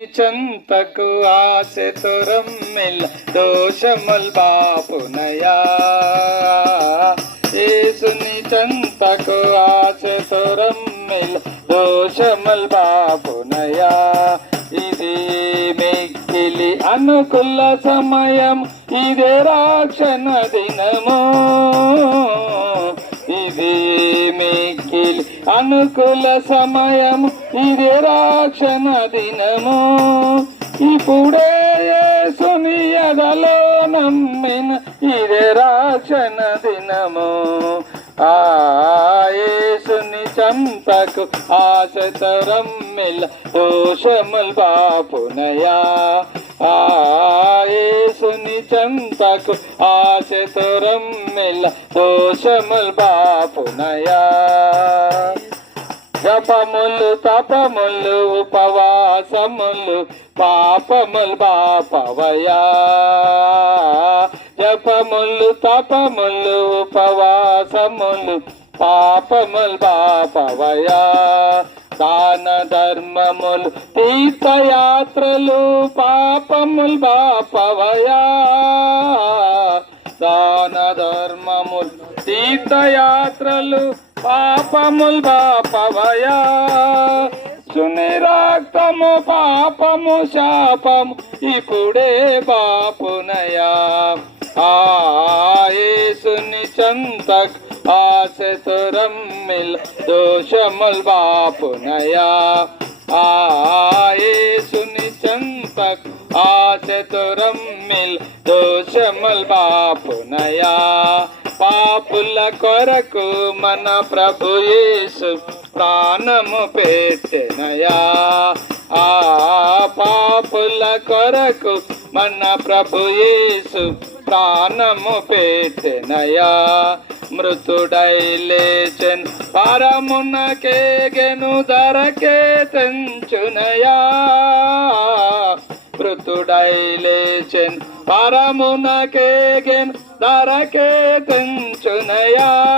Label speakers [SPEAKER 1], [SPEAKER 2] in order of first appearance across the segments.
[SPEAKER 1] చెంతకు ఆశతురమ్మిల్ దోషముల్ బాపునయా యేసుని చెంతకు ఆశతురమ్మిల్ దోషముల్ బాపునయా ఇది మిక్కిలి అనుకుల సమయం ఇదే రాక్షణ దినము. ఇది మిక్కిలి అనుకూల సమయము ఇది రాక్షణ దినము. ఇప్పుడే యేసుని ఎదలో నమ్మిన ఇది రాక్షణ దినము. ఆ యేసుని చంతకు ఆశతరం మిల్ల దోషముల్ బాపునయా. ఆ యేసుని చంతకు ఆశతరం మిల్ దోషముల్ బాపునయా జపములు తపములు ఉపవాసములు పాపములు బాపవయా. జపములు తపములు ఉపవాసములు పాపములు బాపవయా. దాన ధర్మములు తీర్థయాత్రలు పాపములు బాపవయా. దాన ధర్మములు తీర్థయాత్రలు పాపముల్ బాపవయా. సునిరాక్తము పాపము శాపము ఇప్పుడే బాపునయా. ఆ సుని చంతకు ఆశతురమ్మిల్ దోషముల్ బాపునయా ఆయేసుని చంతక్ ఆశతురమ్మిల్ దోషముల్ బాపునయా పాపుల కొరకు మన ప్రభు యేసు ప్రాణము పెట్టెనయా ఆ పాపుల కొరకు మన ప్రభు యేసు ప్రాణము పెట్టెనయా మృతుడై లేచన్ పరమునకేగెను ధరకే తెంచునయా. మృతుడై లేచెన్ పరమునకేగెన్ ధరకే తెంచునయా.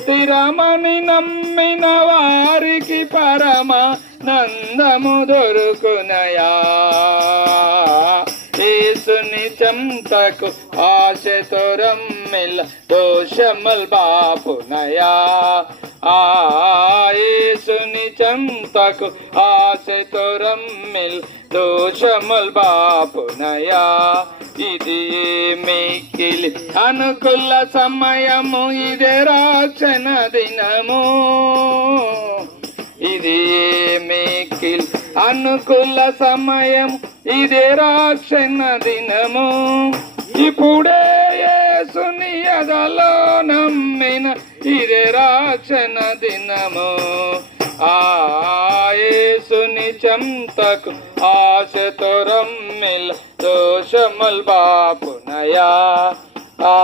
[SPEAKER 1] స్థిరమని నమ్మిన వారికి పరమ నందము దొరుకునయా. ఏసుని చెంతకు ఆశ తొరం దోషమల్ బాపునయా ఆ యేసుని చంతకు ఆశతో రమ్మిల్ దోషముల్ బాపునయా ఇది మిక్కిలి అనుకుల సమయము ఇదే రాక్షణ దినము ఇది మిక్కిలి అనుకుల సమయం ఇదే రాక్షణ దినము ఇప్పుడే యేసుని ఎదలో నమ్మిన ఇదే రాక్షణ దినము. ఆ యేసుని చెంతకు ఆశతో రమ్మిల్ దోషముల్ బాపునయా. ఆ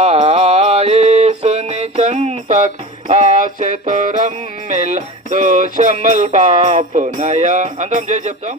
[SPEAKER 1] యేసుని చెంతకు ఆశతో రమ్మిల్ దోషముల్ బాపునయా. అందరం చేసి చెప్తాం